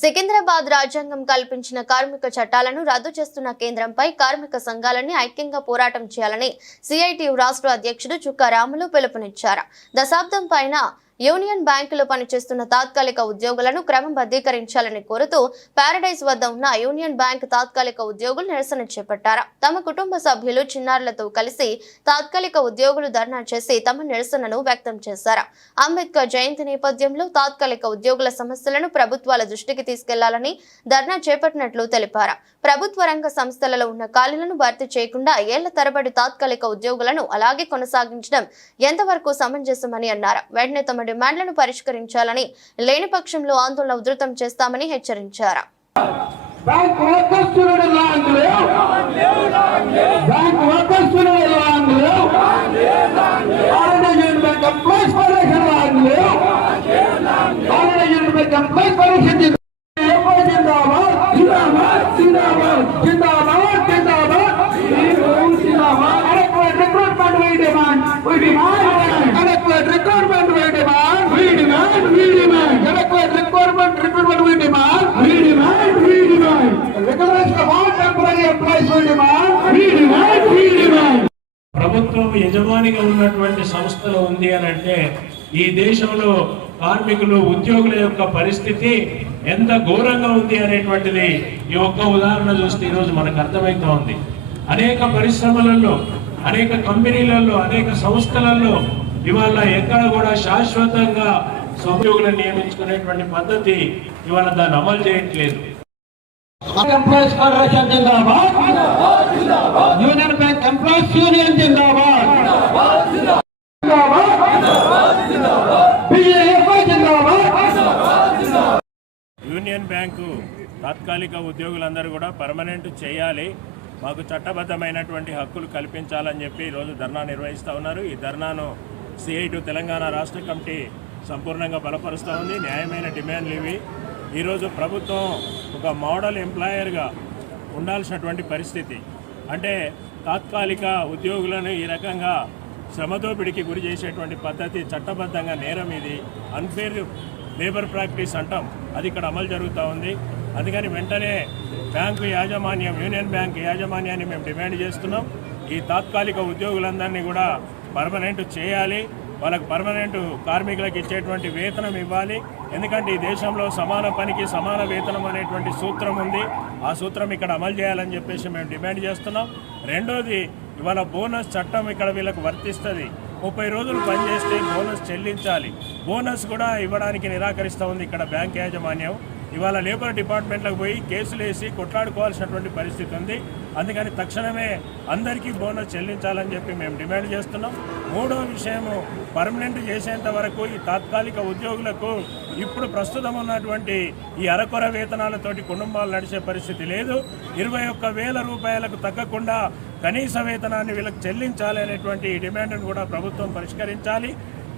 సికింద్రాబాద్ రాజ్యాంగం కల్పించిన కార్మిక చట్టాలను రద్దు చేస్తున్న కేంద్రంపై కార్మిక సంఘాలని ఐక్యంగా పోరాటం చేయాలని సిఐటియు రాష్ట్ర అధ్యక్షుడు చుక్కా రాములు పిలుపునిచ్చారు. దశాబ్దం పైన యూనియన్ బ్యాంకులో పనిచేస్తున్న తాత్కాలిక ఉద్యోగులను క్రమబద్ధీకరించాలని కోరుతూ ప్యారడైజ్ వద్ద ఉన్న యూనియన్ బ్యాంక్ తాత్కాలిక ఉద్యోగులు నిరసన చేపట్టారు. తమ కుటుంబ సభ్యులు చిన్నారులతో కలిసి తాత్కాలిక ఉద్యోగులు ధర్నా చేసి తమ నిరసనను వ్యక్తం చేశారు. అంబేద్కర్ జయంతి నేపథ్యంలో తాత్కాలిక ఉద్యోగుల సమస్యలను ప్రభుత్వాల దృష్టికి తీసుకెళ్ళాలని ధర్నా చేపట్టినట్లు తెలిపారు. ప్రభుత్వ రంగ సంస్థలలో ఉన్న ఖాళీలను భర్తీ చేయకుండా ఏళ్ళ తరబడి తాత్కాలిక ఉద్యోగులను అలాగే కొనసాగించడం ఎంతవరకు సమంజసమని అన్నారు. వెంటనే తమ డిమాండ్లను పరిష్కరించాలని లేని పక్షంలో ఆందోళన ఉధృతం చేస్తామని హెచ్చరించారు. Bank workers union long live bank workers union long live RNA union bank employees federation long live RNA union bank employees federation జిందాబాద్ జిందాబాద్ జిందాబాద్ జిందాబాద్ జిందాబాద్ జిందాబాద్ adequate recruitment we demand we demand adequate recruitment we demand we demand we demand adequate recruitment recruitment we demand we demand we demand recognise of all temporary employees we demand we demand we demand ప్రభుత్వం యజమానిగా ఉన్నటువంటి సంస్థలు ఉంది అని అంటే ఈ దేశంలో కార్మికులు ఉద్యోగుల యొక్క పరిస్థితి ఎంత ఘోరంగా ఉంది అనేటువంటిది ఈ ఒక్క ఉదాహరణ చూస్తే ఈరోజు మనకు అర్థమవుతా ఉంది. అనేక పరిశ్రమలలో అనేక కంపెనీలలో అనేక సంస్థలలో ఇవాళ ఎక్కడ కూడా శాశ్వతంగా సహోద్యోగులను నియమించుకునేటువంటి పద్ధతి ఇవాళ దాన్ని అమలు చేయట్లేదు. ఎంప్లాయీస్ ఫెడరేషన్ జిందాబాద్. యూనియన్ బ్యాంక్ ఎంప్లాయీస్ యూనియన్ జిందాబాద్. యూనియన్ బ్యాంకు తాత్కాలిక ఉద్యోగులందరూ కూడా పర్మనెంట్ చేయాలి. మాకు చట్టబద్ధమైనటువంటి హక్కులు కల్పించాలని చెప్పి ఈరోజు ధర్నా నిర్వహిస్తూ ఉన్నారు. ఈ ధర్నాను సిఐ టు తెలంగాణ రాష్ట్ర కమిటీ సంపూర్ణంగా బలపరుస్తూ ఉంది. న్యాయమైన డిమాండ్లు ఇవి. ఈరోజు ప్రభుత్వం ఒక మోడల్ ఎంప్లాయర్గా ఉండాల్సినటువంటి పరిస్థితి. అంటే తాత్కాలిక ఉద్యోగులను ఈ రకంగా శ్రమదోపిడికి గురి చేసేటువంటి పద్ధతి చట్టబద్ధంగా నేరం ఇది. అన్ఫేర్ లేబర్ ప్రాక్టీస్ అంటాం. అది ఇక్కడ అమలు జరుగుతూ ఉంది. అందుకని వెంటనే బ్యాంకు యాజమాన్యం యూనియన్ బ్యాంక్ యాజమాన్యాన్ని మేము డిమాండ్ చేస్తున్నాం. ఈ తాత్కాలిక ఉద్యోగులందరినీ కూడా పర్మనెంట్ చేయాలి. వాళ్ళకు పర్మనెంట్ కార్మికులకు ఇచ్చేటువంటి వేతనం ఇవ్వాలి. ఎందుకంటే ఈ దేశంలో సమాన పనికి సమాన వేతనం అనేటువంటి సూత్రం ఉంది. ఆ సూత్రం ఇక్కడ అమలు చేయాలని చెప్పేసి మేము డిమాండ్ చేస్తున్నాం. రెండోది ఇవాళ బోనస్ చట్టం ఇక్కడ వీళ్ళకు వర్తిస్తుంది. ముప్పై రోజులు పనిచేస్తే బోనస్ చెల్లించాలి. బోనస్ కూడా ఇవ్వడానికి నిరాకరిస్తూ ఉంది ఇక్కడ బ్యాంక్ యాజమాన్యం. ఇవాళ లేబర్ డిపార్ట్మెంట్లకు పోయి కేసులు వేసి కొట్లాడుకోవాల్సినటువంటి పరిస్థితి ఉంది. అందుకని తక్షణమే అందరికీ బోనస్ చెల్లించాలని చెప్పి మేము డిమాండ్ చేస్తున్నాం. మూడో విషయము పర్మనెంట్ చేసేంత వరకు ఈ తాత్కాలిక ఉద్యోగులకు ఇప్పుడు ప్రస్తుతం ఉన్నటువంటి ఈ అరకొర వేతనాలతోటి కుటుంబాలు నడిచే పరిస్థితి లేదు. ఇరవై ఒక్క వేల రూపాయలకు తగ్గకుండా కనీస వేతనాన్ని వీళ్ళకి చెల్లించాలి అనేటువంటి ఈ డిమాండ్ను కూడా ప్రభుత్వం పరిష్కరించాలి.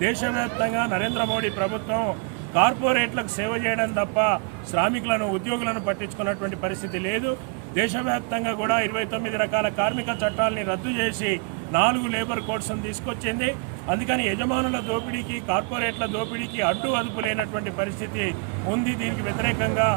దేశవ్యాప్తంగా నరేంద్ర మోడీ ప్రభుత్వం కార్పొరేట్లకు సేవ చేయడం తప్ప శ్రామికులను ఉద్యోగులను పట్టించుకున్నటువంటి పరిస్థితి లేదు. దేశవ్యాప్తంగా కూడా ఇరవై తొమ్మిది రకాల కార్మిక చట్టాలని రద్దు చేసి నాలుగు లేబర్ కోడ్స్ను తీసుకొచ్చింది. అందుకని యజమానుల దోపిడీకి కార్పొరేట్ల దోపిడీకి అడ్డు అదుపు లేనటువంటి పరిస్థితి ఉంది. దీనికి వ్యతిరేకంగా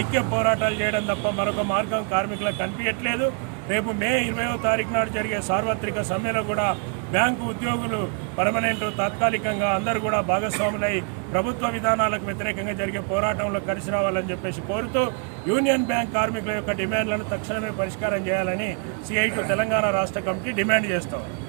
ఐక్య పోరాటాలు చేయడం తప్ప మరొక మార్గం కార్మికులకు కనిపించట్లేదు. రేపు మే ఇరవయో తారీఖు నాడు జరిగే సార్వత్రిక సమ్మెలో కూడా బ్యాంకు ఉద్యోగులు పర్మనెంట్ తాత్కాలికంగా అందరూ కూడా భాగస్వాములై ప్రభుత్వ విధానాలకు వ్యతిరేకంగా జరిగే పోరాటంలో కలిసి రావాలని చెప్పేసి కోరుతూ యూనియన్ బ్యాంక్ కార్మికుల యొక్క డిమాండ్లను తక్షణమే పరిష్కారం చేయాలని సిఐటు తెలంగాణ రాష్ట్ర కమిటీ డిమాండ్ చేస్తాం